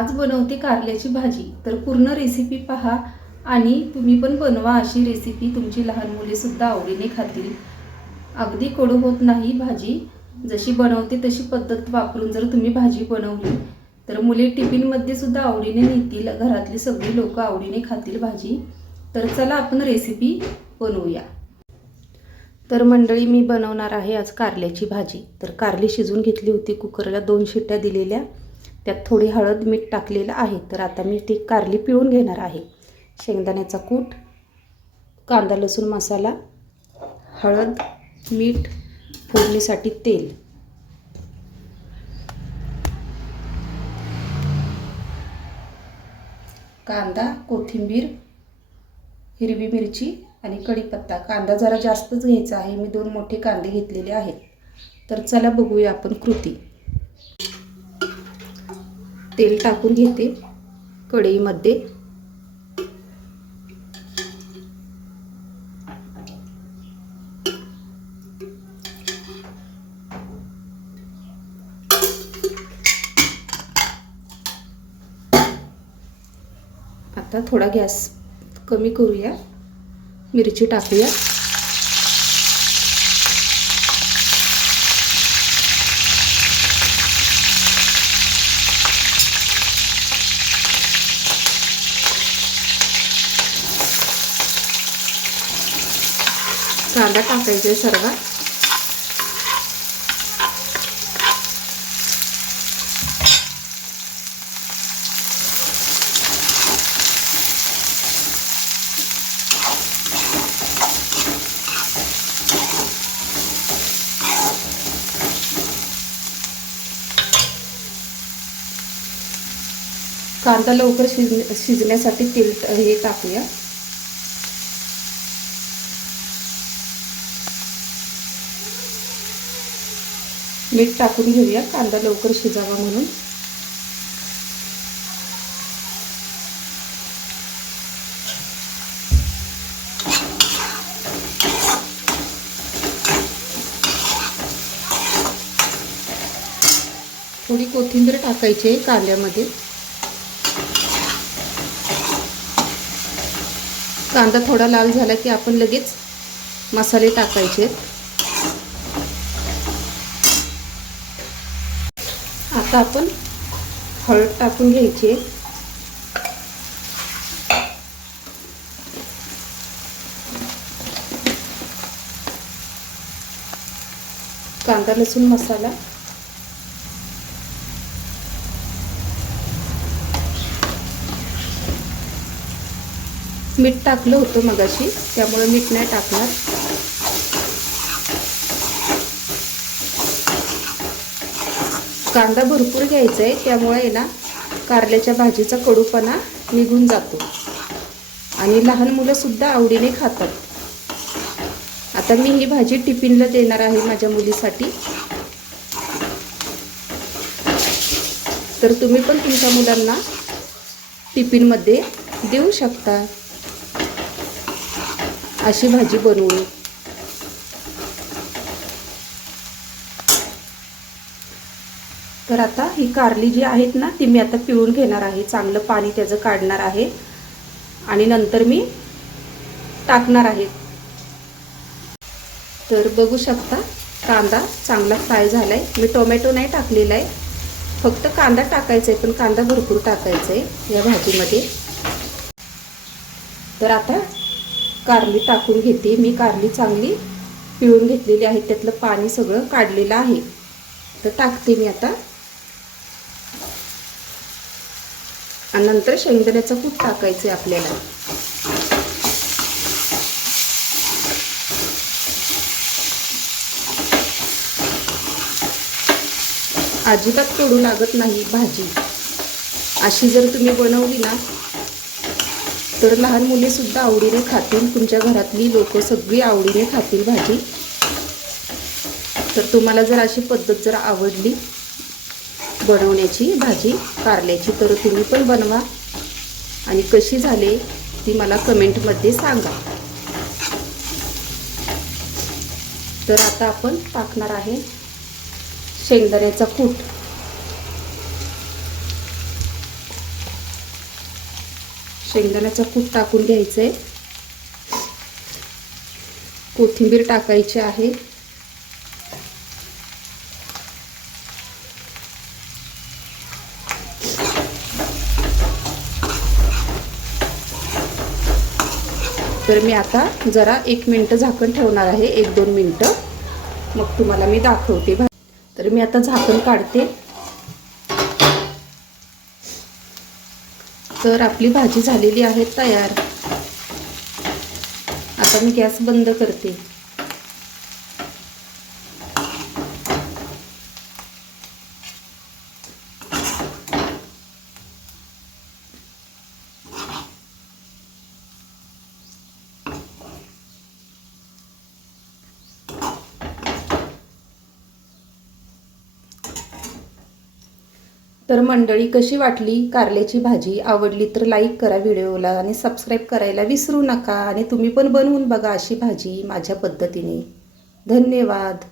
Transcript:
आज बनवते कारल्याची भाजी। तर पूर्ण रेसिपी पहा आणि तुम्ही पण बनवा अशी रेसिपी, तुमची लहान मुले सुद्धा आवडीने खातील। अगदी कडू होत नाही भाजी। जशी बनवते तशी पद्धत वापरून जर तुम्ही भाजी बनवली तर मुले टिफिन मध्ये सुद्धा आवडीने नेतील, घरातली सगळी लोक आवडीने खातील भाजी। तर चला आपण रेसिपी बनवूया। तर मंडळी, मी बनवणार आहे आज कारल्याची भाजी। तर कारली शिजवून घेतली होती, कुकरला 2 शिट्ट्या दिलेल्या, त्यात थोडी हळद मीठ टाकलेलं आहे। तर आता मी ती कारली पिळून घेणार आहे। शेंगदाण्याचा कूट, कांदा लसूण मसाला, हळद, मीठ, फोडणीसाठी तेल, कांदा, कोथिंबीर, हिरवी मिरची आणि कढीपत्ता। कांदा जरा जास्तच घ्यायचा आहे, मी 2 मोठे कांदे घेतलेले आहेत। तर चला बघूया आपण कृती। तेल टाकून घेते कढईमध्ये। आता थोडा गॅस कमी करूया, मिरची टाकूया। कांदा टाकायचा सर्व। कांदा लवकर शिजण्यासाठी तेल हे टाकूया। मीठ टाकून घेऊया, कांदा लवकर शिजावा म्हणून। थोडी कोथिंबीर टाकायची आहे कांद्यामध्ये। कांदा थोडा लाल झाला की आपण लगेच मसाले टाकायचे। आता आपण हळद टाकून घ्यायची। कांदा लसूण मसाला, मीठ टाकलं होतं मगाशी, त्यामुळे मीठ नाही टाकणार। कांदा भरपूर घ्यायचा आहे, त्यामुळे ना कारल्याच्या भाजीचा कडूपणा निघून जातो आणि लहान मुलं सुद्धा आवडीने खातात। आता मी ही भाजी टिफिनला देणार आहे माझ्या मुलीसाठी। तर तुम्ही पण तुमच्या मुलांना टिफिनमध्ये देऊ शकता अशी भाजी बनवून। तर आता ही कारली जी आहेत ना, ती मी आता पिळून घेणार आहे, चांगलं पाणी त्याचं काढणार आहे आणि नंतर मी टाकणार आहे। तर बघू शकता कांदा चांगला फ्राय झालाय। मी टोमॅटो नाही टाकलेला आहे, फक्त कांदा टाकायचा आहे, पण कांदा भरपूर टाकायचा आहे या भाजीमध्ये। तर आता कारली टाकून घेते मी। कारली चांगली पिळून घेतलेली आहे, त्यातलं पाणी सगळं काढलेलं आहे। तर टाकते मी आता आणि नंतर शेंगदाण्याचं कूट टाकायचं आहे आपल्याला। अजिबात कडू लागत नाही भाजी। अशी जर तुम्ही बनवली ना तर लहान मुले सुद्धा आवडीने खातील, तुमच्या घरातली लोक सगळी आवडीने खातील भाजी। तर तुम्हाला जर अशी पद्धत जर आवडली बनवण्याची भाजी कारल्याची, तर तुम्ही पण बनवा आणि कशी झाली ती मला कमेंटमध्ये सांगा। तर आता आपण टाकणार आहे शेंगदाण्याचा कूट। शेंगदाण्याचं कूट टाकून घ्यायचं आहे. कोथिंबीर टाकायची आहे. तर मी आता जरा 1 मिनिट झाकण ठेवणार आहे, 1-2 मिनिटं, मग तुम्हाला मी दाखवते. तर मी आता झाकण काढते. तर आपली भाजी झालेली आहे तयार. आता मी गॅस बंद करते. तर मंडळी, कशी वाटली कारल्याची भाजी? आवडली तर लाईक करा व्हिडिओला आणि सबस्क्राईब करायला विसरू नका. आणि तुम्ही पण बनवून बघा अशी भाजी माझ्या पद्धतीने. धन्यवाद.